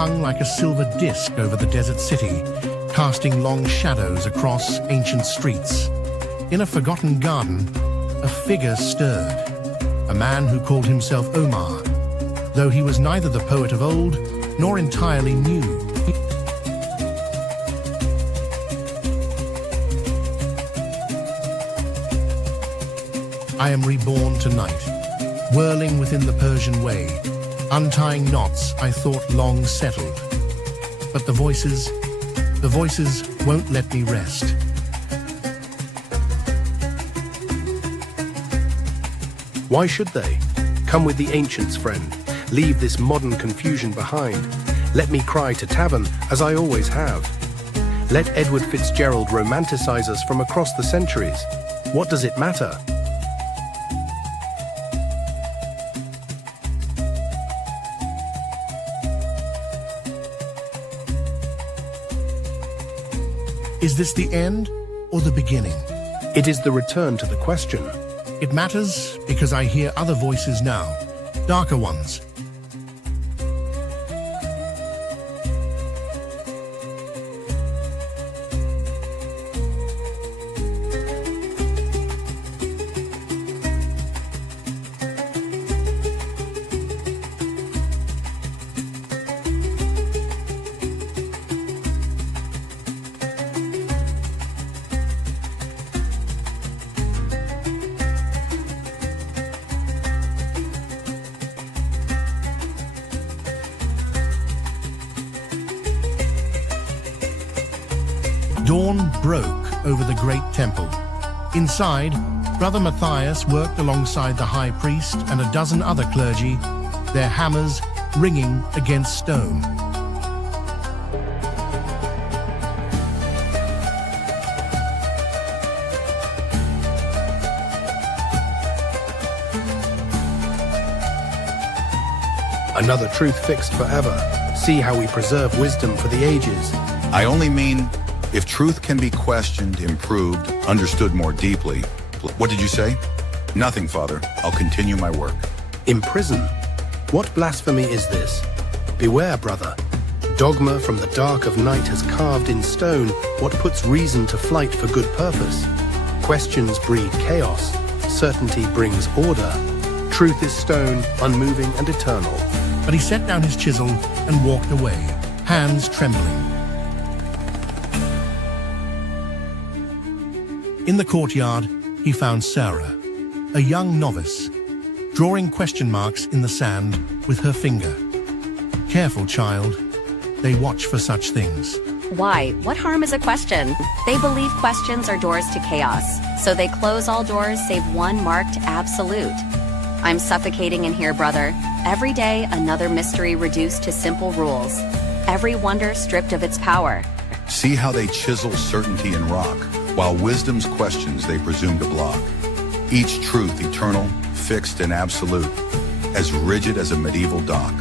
hung like a silver disc over the desert city, casting long shadows across ancient streets. In a forgotten garden, a figure stirred, a man who called himself Omar, though he was neither the poet of old nor entirely new. I am reborn tonight, whirling within the Persian way, untying knots I thought long settled. But the voices won't let me rest. Why should they? Come with the ancients, friend. Leave this modern confusion behind. Let me cry to Tavern, as I always have. Let Edward Fitzgerald romanticize us from across the centuries. What does it matter? Is this the end or the beginning? It is the return to the question. It matters because I hear other voices now, darker ones. Dawn broke over the great temple. Inside, Brother Matthias worked alongside the high priest and a dozen other clergy, their hammers ringing against stone. Another truth fixed forever. See how we preserve wisdom for the ages. I only mean if truth can be questioned, improved, understood more deeply. What did you say? Nothing, Father. I'll continue my work. Imprison? What blasphemy is this? Beware, brother. Dogma from the dark of night has carved in stone what puts reason to flight for good purpose. Questions breed chaos. Certainty brings order. Truth is stone, unmoving and eternal. But he set down his chisel and walked away, hands trembling. In the courtyard, he found Sarah, a young novice, drawing question marks in the sand with her finger. Careful, child. They watch for such things. Why? What harm is a question? They believe questions are doors to chaos, so they close all doors save one marked absolute. I'm suffocating in here, brother. Every day, another mystery reduced to simple rules. Every wonder stripped of its power. See how they chisel certainty in rock, while wisdom's questions they presume to block. Each truth eternal, fixed and absolute, as rigid as a medieval dock.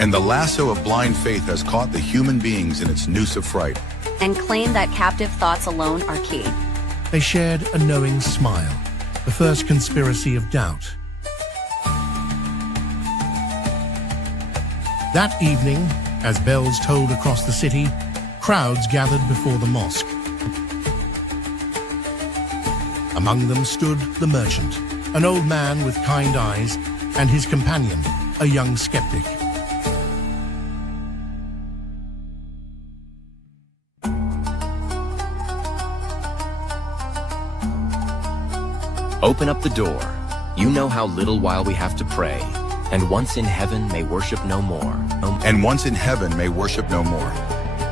And the lasso of blind faith has caught the human beings in its noose of fright. And claim that captive thoughts alone are key. They shared a knowing smile, the first conspiracy of doubt. That evening, as bells tolled across the city, crowds gathered before the mosque. Among them stood the merchant, an old man with kind eyes, and his companion, a young skeptic. Open up the door. You know how little while we have to pray, and once in heaven may worship no more. And once in heaven may worship no more.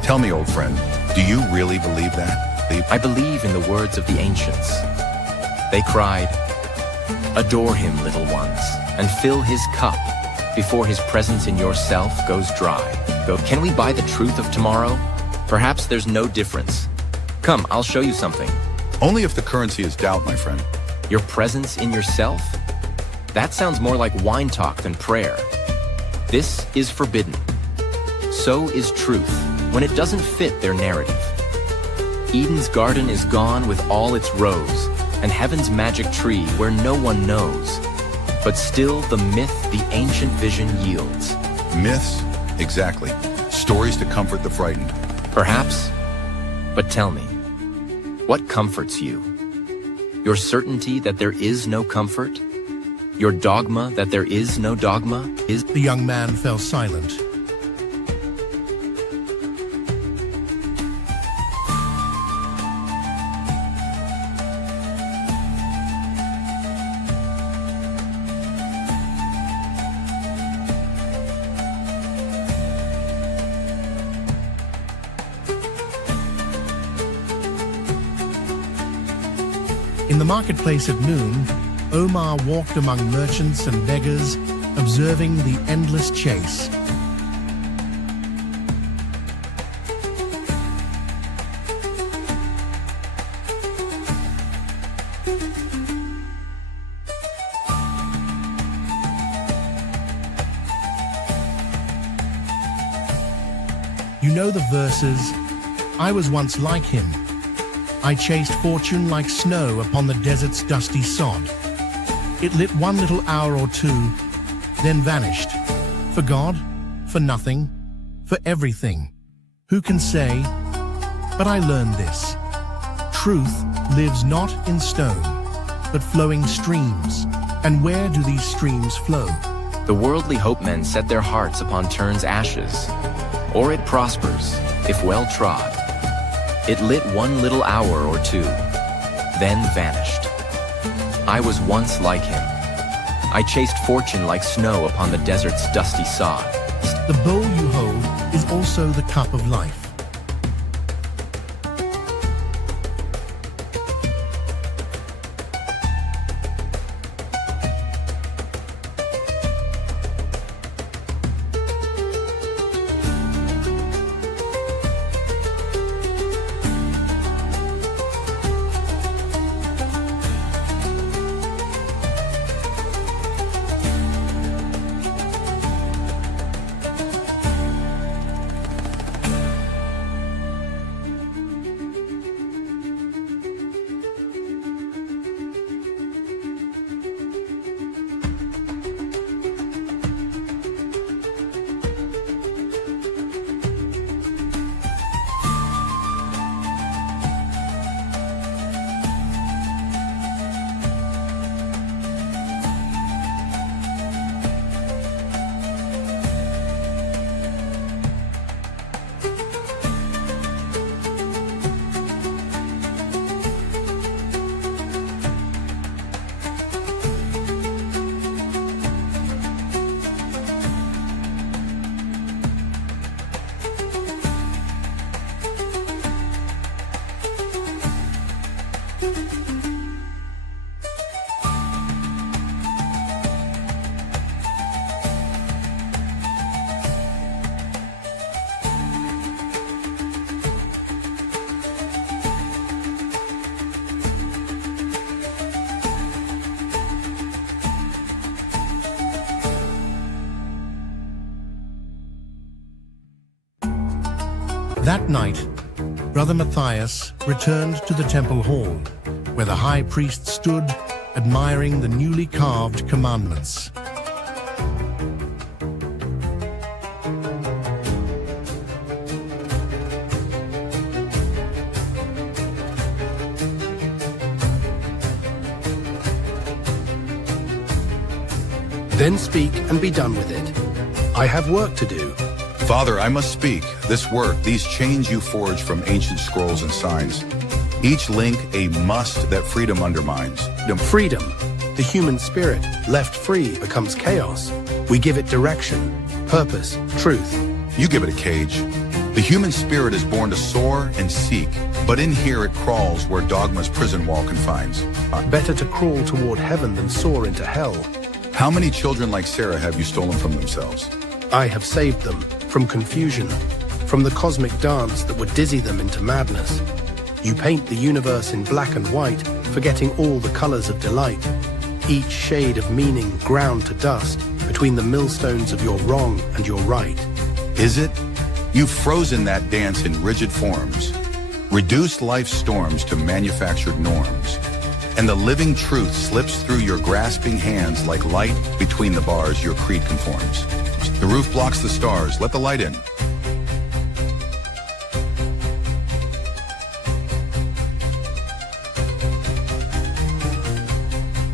Tell me, old friend, do you really believe that? I believe in the words of the ancients. They cried, "Adore him, little ones, and fill his cup before his presence in yourself goes dry." Can we buy the truth of tomorrow? Perhaps there's no difference. Come, I'll show you something. Only if the currency is doubt, my friend. Your presence in yourself? That sounds more like wine talk than prayer. This is forbidden. So is truth, when it doesn't fit their narrative. Eden's garden is gone with all its rose, and heaven's magic tree where no one knows. But still the myth the ancient vision yields. Myths? Exactly. Stories to comfort the frightened. Perhaps, but tell me, what comforts you? Your certainty that there is no comfort? Your dogma that there is no dogma? The young man fell silent. In the marketplace at noon, Omar walked among merchants and beggars, observing the endless chase. You know the verses, I was once like him. I chased fortune like snow upon the desert's dusty sod. It lit one little hour or two, then vanished. For God, for nothing, for everything. Who can say? But I learned this. Truth lives not in stone, but flowing streams. And where do these streams flow? The worldly hope men set their hearts upon Turn's ashes, or it prospers, if well trod. It lit one little hour or two, then vanished. I was once like him. I chased fortune like snow upon the desert's dusty sod. The bowl you hold is also the cup of life. That night, Brother Matthias returned to the temple hall, where the high priest stood, admiring the newly carved commandments. Then speak and be done with it. I have work to do. Father, I must speak. This work, these chains you forge from ancient scrolls and signs, each link a must that freedom undermines. Freedom. The human spirit, left free, becomes chaos. We give it direction, purpose, truth. You give it a cage. The human spirit is born to soar and seek, but in here it crawls where dogma's prison wall confines. Better to crawl toward heaven than soar into hell. How many children like Sarah have you stolen from themselves? I have saved them from confusion, from the cosmic dance that would dizzy them into madness. You paint the universe in black and white, forgetting all the colors of delight. Each shade of meaning ground to dust between the millstones of your wrong and your right. Is it? You've frozen that dance in rigid forms, reduced life's storms to manufactured norms, and the living truth slips through your grasping hands like light between the bars your creed conforms. The roof blocks the stars, let the light in.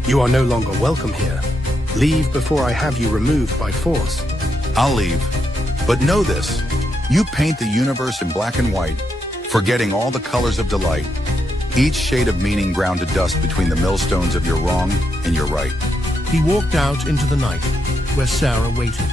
You are no longer welcome here. Leave before I have you removed by force. I'll leave. But know this, you paint the universe in black and white, forgetting all the colors of delight, each shade of meaning ground to dust between the millstones of your wrong and your right. He walked out into the night, where Sarah waited.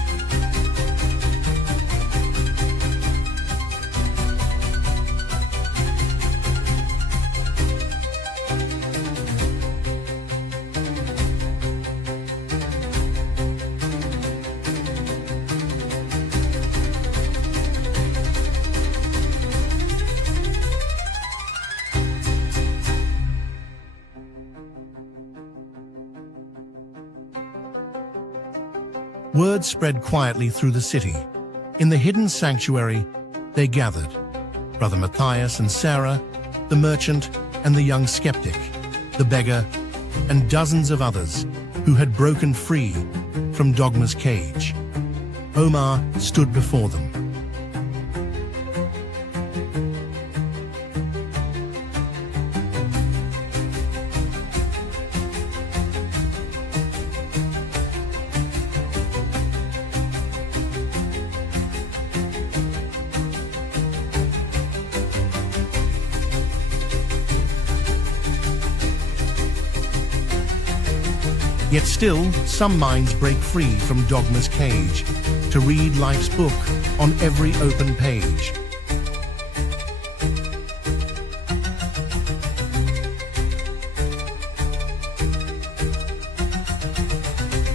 Word spread quietly through the city. In the hidden sanctuary, they gathered. Brother Matthias and Sarah, the merchant and the young skeptic, the beggar, and dozens of others who had broken free from dogma's cage. Omar stood before them. Yet still, some minds break free from dogma's cage to read life's book on every open page.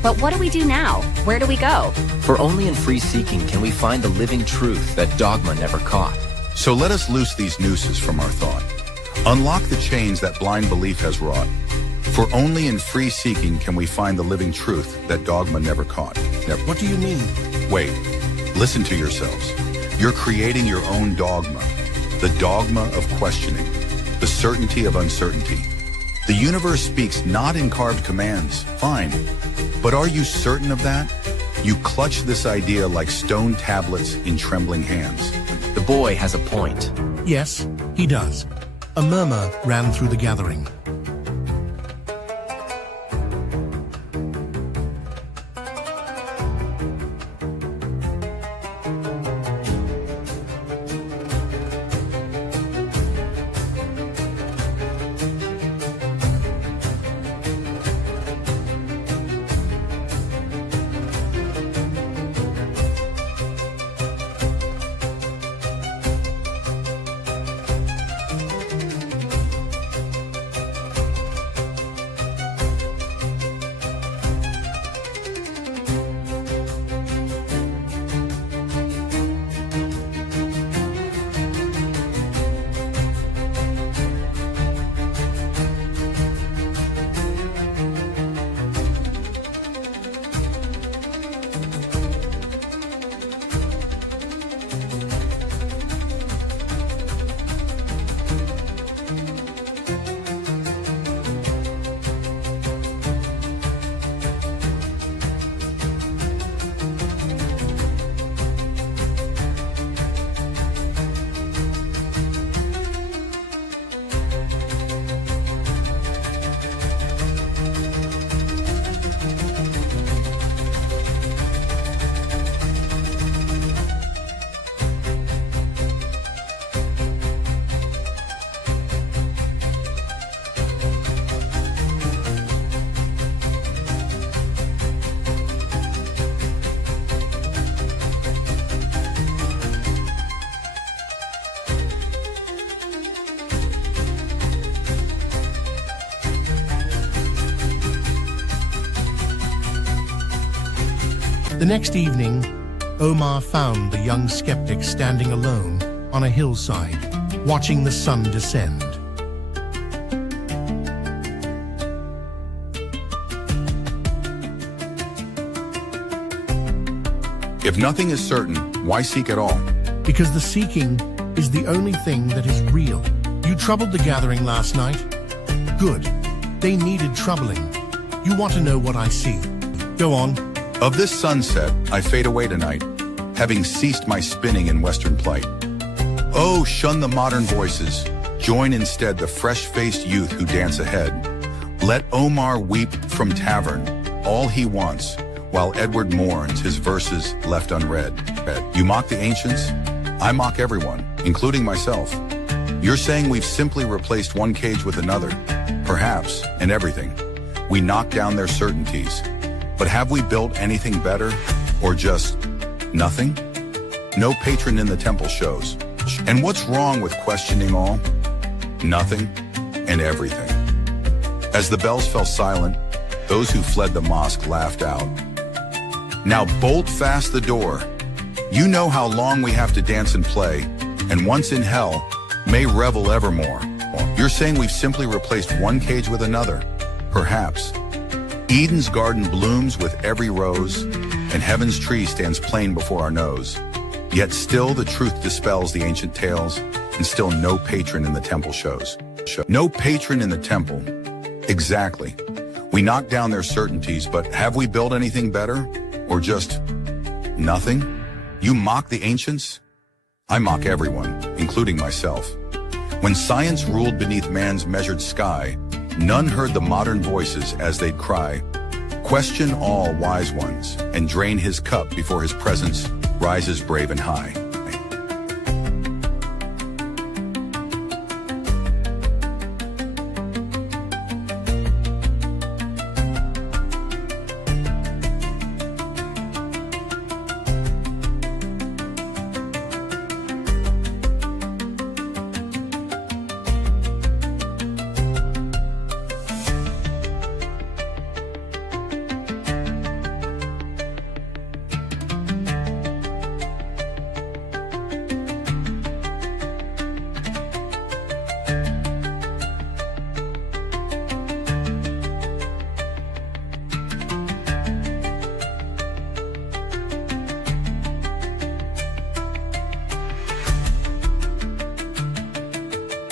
But what do we do now? Where do we go? For only in free seeking can we find the living truth that dogma never caught. So let us loose these nooses from our thought. Unlock the chains that blind belief has wrought. For only in free seeking can we find the living truth that dogma never caught. Never. What do you mean? Wait, listen to yourselves. You're creating your own dogma. The dogma of questioning. The certainty of uncertainty. The universe speaks not in carved commands, fine. But are you certain of that? You clutch this idea like stone tablets in trembling hands. The boy has a point. Yes, he does. A murmur ran through the gathering. The next evening, Omar found the young skeptic standing alone on a hillside, watching the sun descend. If nothing is certain, why seek at all? Because the seeking is the only thing that is real. You troubled the gathering last night? Good. They needed troubling. You want to know what I see? Go on. Of this sunset, I fade away tonight, having ceased my spinning in western plight. Oh, shun the modern voices. Join instead the fresh-faced youth who dance ahead. Let Omar weep from tavern all he wants, while Edward mourns his verses left unread. You mock the ancients, I mock everyone, including myself. You're saying we've simply replaced one cage with another, perhaps, and everything. We knock down their certainties. But have we built anything better, or just nothing? No patron in the temple shows. And what's wrong with questioning all? Nothing and everything. As the bells fell silent, those who fled the mosque laughed out. Now bolt fast the door. You know how long we have to dance and play, and once in hell, may revel evermore. You're saying we've simply replaced one cage with another, perhaps. Eden's garden blooms with every rose, and heaven's tree stands plain before our nose. Yet still the truth dispels the ancient tales, and still no patron in the temple shows. No patron in the temple. Exactly. We knock down their certainties, but have we built anything better? Or just nothing? You mock the ancients? I mock everyone, including myself. When science ruled beneath man's measured sky, none heard the modern voices as they'd cry, question all wise ones, and drain his cup before his presence rises brave and high.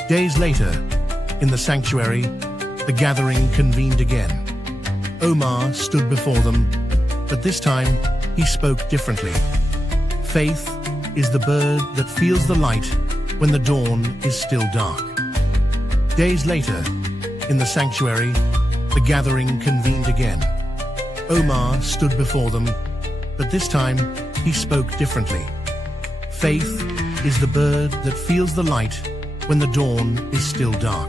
Days later, in the sanctuary, the gathering convened again. Omar stood before them, but this time he spoke differently. Faith is the bird that feels the light when the dawn is still dark. Days later, in the sanctuary, the gathering convened again. Omar stood before them, but this time he spoke differently. Faith is the bird that feels the light when the dawn is still dark.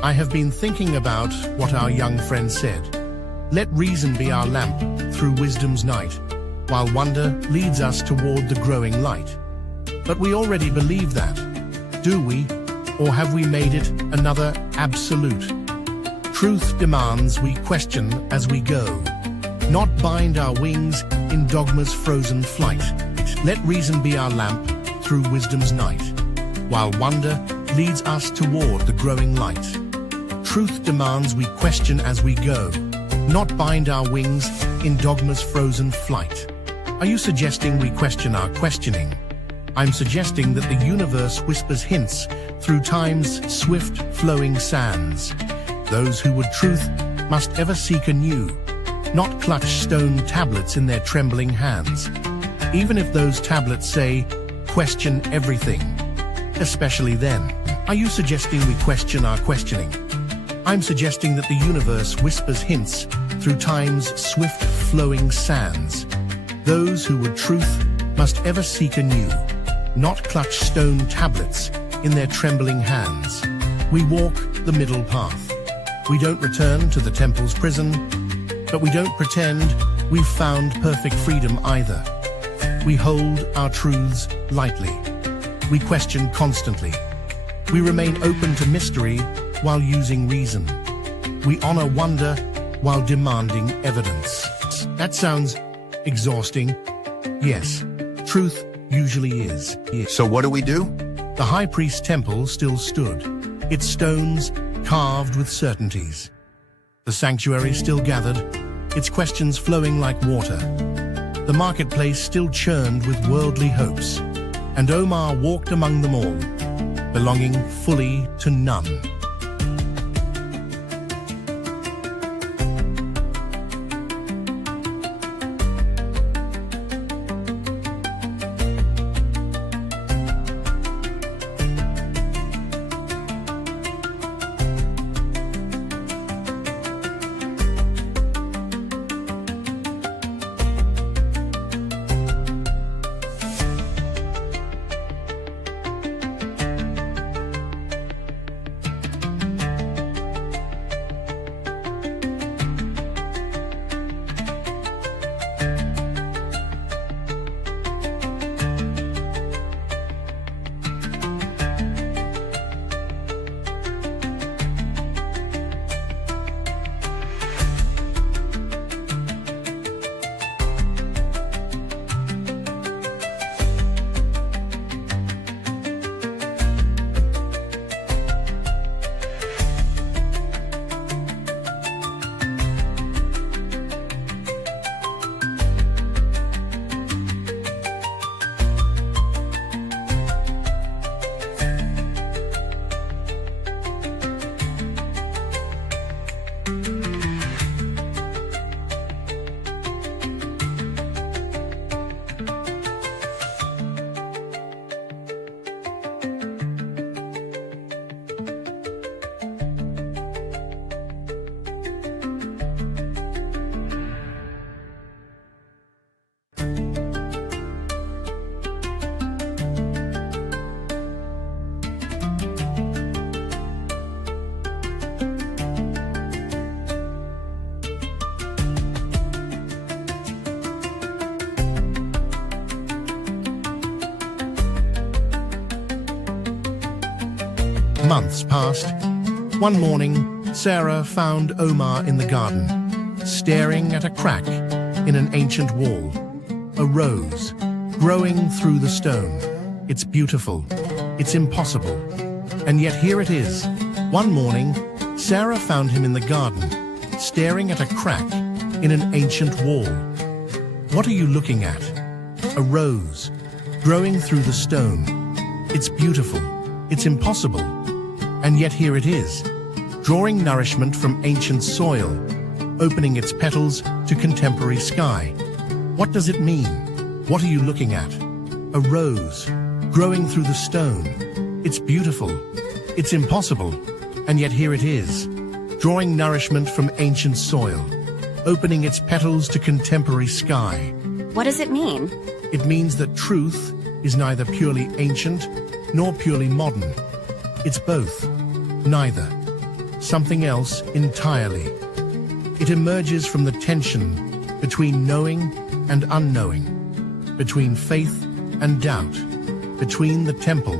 I have been thinking about what our young friend said. Let reason be our lamp through wisdom's night, while wonder leads us toward the growing light. But we already believe that. Do we, or have we made it another absolute? Truth demands we question as we go, not bind our wings in dogma's frozen flight. Let reason be our lamp through wisdom's night, while wonder leads us toward the growing light. Truth demands we question as we go, not bind our wings in dogma's frozen flight. Are you suggesting we question our questioning? I'm suggesting that the universe whispers hints through time's swift flowing sands. Those who would truth must ever seek anew, not clutch stone tablets in their trembling hands. Even if those tablets say, question everything, especially then. Are you suggesting we question our questioning? I'm suggesting that the universe whispers hints through time's swift flowing sands. Those who would truth must ever seek anew, not clutch stone tablets in their trembling hands. We walk the middle path. We don't return to the temple's prison, but we don't pretend we've found perfect freedom either. We hold our truths lightly. We question constantly. We remain open to mystery while using reason. We honor wonder while demanding evidence. That sounds exhausting. Yes, truth usually is. So what do we do? The high priest's temple still stood, its stones carved with certainties. The sanctuary still gathered, its questions flowing like water. The marketplace still churned with worldly hopes, and Omar walked among them all, belonging fully to none. Months passed. One morning, Sarah found Omar in the garden, staring at a crack in an ancient wall. A rose, growing through the stone. It's beautiful. It's impossible. And yet here it is. One morning, Sarah found him in the garden, staring at a crack in an ancient wall. What are you looking at? A rose, growing through the stone. It's beautiful. It's impossible. And yet here it is, drawing nourishment from ancient soil, opening its petals to contemporary sky. What does it mean? What are you looking at? A rose, growing through the stone. It's beautiful. It's impossible. And yet here it is, drawing nourishment from ancient soil, opening its petals to contemporary sky. What does it mean? It means that truth is neither purely ancient nor purely modern. It's both, neither, something else entirely. It emerges from the tension between knowing and unknowing, between faith and doubt, between the temple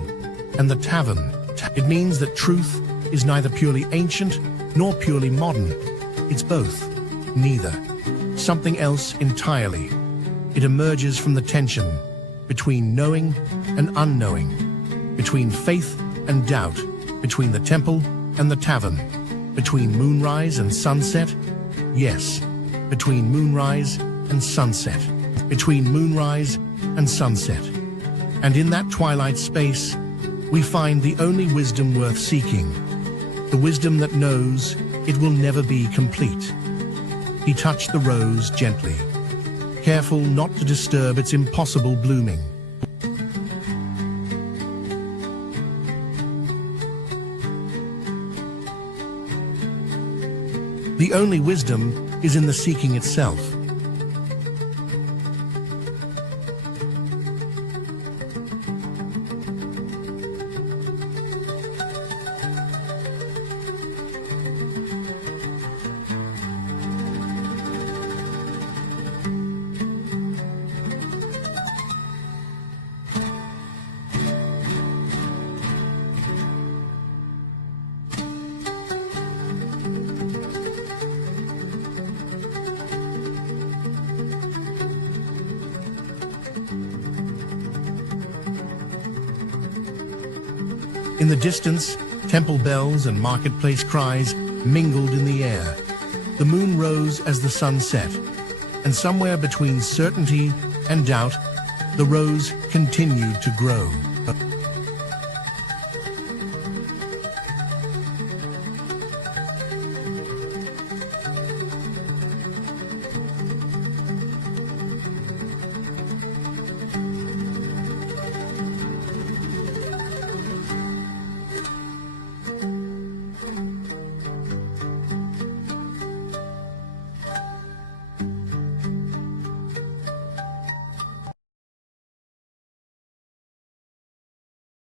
and the tavern. It means that truth is neither purely ancient nor purely modern. It's both, neither, something else entirely. It emerges from the tension between knowing and unknowing, between faith and doubt, between the temple and the tavern, between moonrise and sunset. Yes, between moonrise and sunset, between moonrise and sunset. And in that twilight space, we find the only wisdom worth seeking, the wisdom that knows it will never be complete. He touched the rose gently, careful not to disturb its impossible blooming. The only wisdom is in the seeking itself. In the distance, temple bells and marketplace cries mingled in the air. The moon rose as the sun set, and somewhere between certainty and doubt, the rose continued to grow.